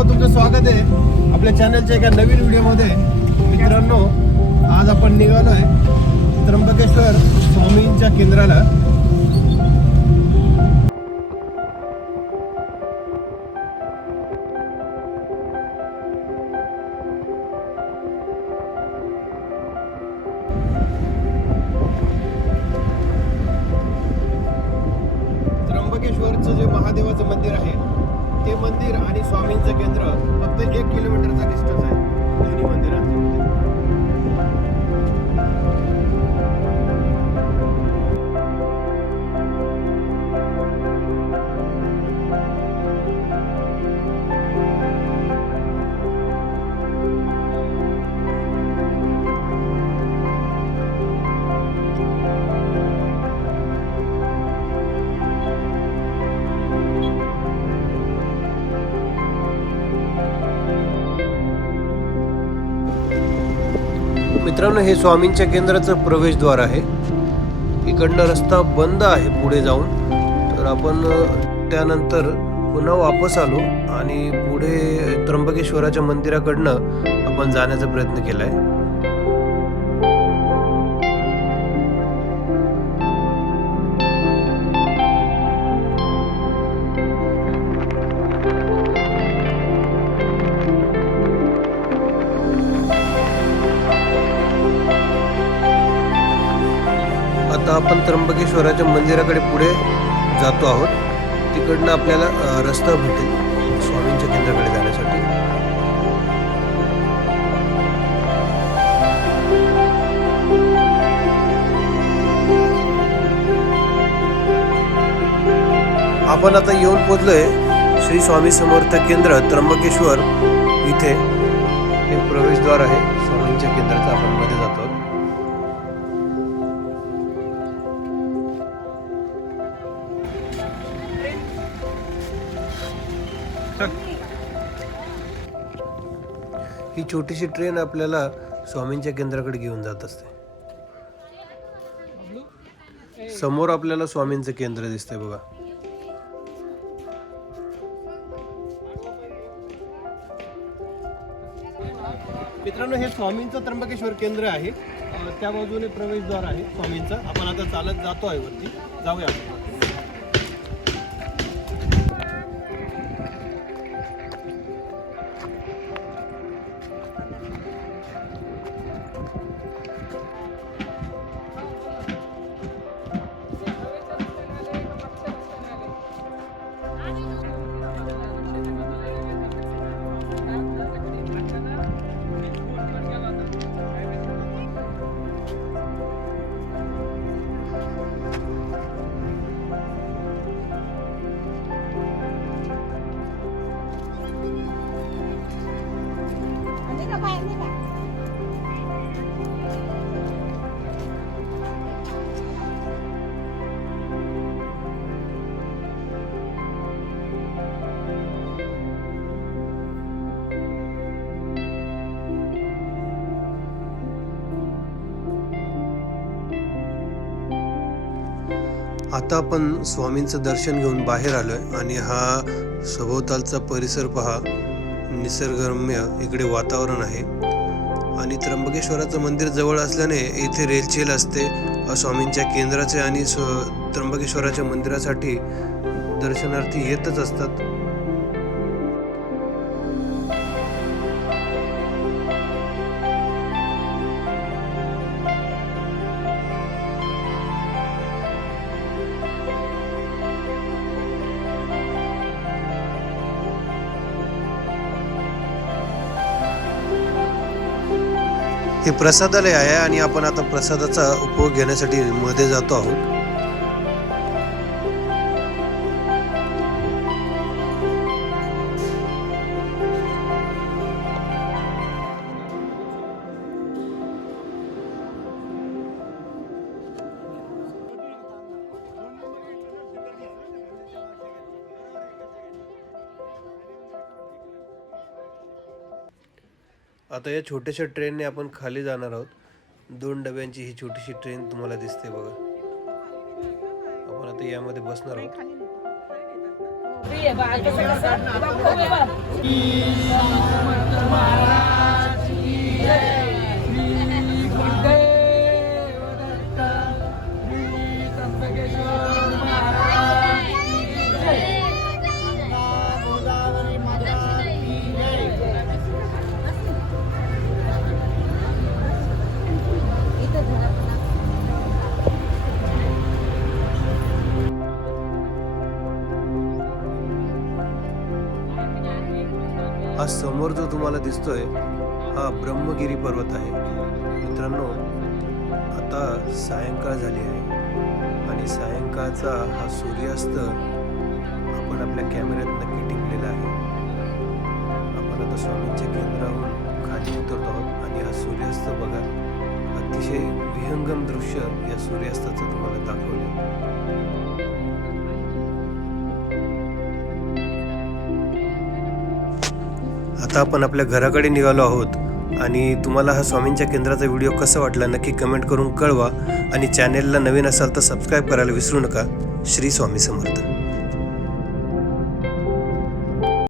मित्रांनो, तुमचं स्वागत आहे आपल्या चॅनलच्या एका नवीन व्हिडिओमध्ये. मित्रांनो, आज आपण निघालोय त्र्यंबकेश्वर स्वामींच्या केंद्राला. त्र्यंबकेश्वरचं जे महादेवाचं मंदिर आहे ते मंदिर आणि स्वामींचं केंद्र फक्त 1 किलोमीटरचा डिस्टन्स आहे दोन्ही मंदिरांच्या मध्ये. मित्रांनो, हे स्वामींच्या केंद्राचं प्रवेशद्वार आहे. इकडनं रस्ता बंद आहे पुढे जाऊन, तर आपण त्यानंतर पुन्हा वापस आलो आणि पुढे त्र्यंबकेश्वराच्या मंदिराकडनं आपण जाण्याचा प्रयत्न केलाय. आता आपण त्र्यंबकेश्वराच्या मंदिराकडे पुढे जातो आहोत. तिकडनं आपल्याला रस्ता भेटेल स्वामींच्या केंद्राकडे जाण्यासाठी. आपण आता येऊन पोहोचलोय श्री स्वामी समर्थ केंद्र त्र्यंबकेश्वर इथे. हे प्रवेशद्वार आहे स्वामींच्या केंद्राचं. आपण मध्ये जातो. ही छोटीशी ट्रेन आपल्याला स्वामींच्या केंद्राकडे घेऊन जात असते. समोर आपल्याला स्वामींचं केंद्र दिसतंय बघा. मित्रांनो, हे स्वामींचं त्र्यंबकेश्वर केंद्र आहे. त्या बाजूने प्रवेशद्वार आहे स्वामींचं. आपण आता चालत जातो आहे वरती. जाऊया. आता आपण स्वामींचं दर्शन घेऊन बाहेर आलोय आणि हा सभोवतालचा परिसर पहा. निसर्गरम्य इकडे वातावरण आहे आणि त्र्यंबकेश्वराचं मंदिर जवळ असल्याने इथे रेलचेल असते स्वामींच्या केंद्राचे आणि त्र्यंबकेश्वराच्या मंदिरासाठी दर्शनार्थी येतच असतात. हे प्रसादालय आहे आणि आपण आता प्रसादाचा उपभोग घेण्यासाठी मध्ये जातो आहोत. आता या छोट्याशा ट्रेनने आपण खाली जाणार आहोत. 2 डब्यांची ही छोटीशी ट्रेन तुम्हाला दिसते बघा. आपण आता यामध्ये बसणार आहोत. हा समोर जो तुम्हाला दिसतोय हा ब्रह्मगिरी पर्वत आहे. मित्रांनो, आता सायंकाळ झाली आहे आणि सायंकाळचा हा सूर्यास्त आपण आपल्या कॅमेऱ्यात नक्की टिपलेला आहे. आपण आता स्वामींच्या केंद्रावरून खाली उतरतो आहोत आणि हा सूर्यास्त बघा. अतिशय विहंगम दृश्य या सूर्यास्ताचं तुम्हाला दाखवले. आता आपण आपल्या घराकडे निघालो आहोत आणि तुम्हाला हा स्वामींच्या केंद्राचा व्हिडिओ कसा वाटला नक्की कमेंट करून कळवा आणि चॅनेलला नवीन असाल तर सबस्क्राईब करायला विसरू नका. श्री स्वामी समर्थ.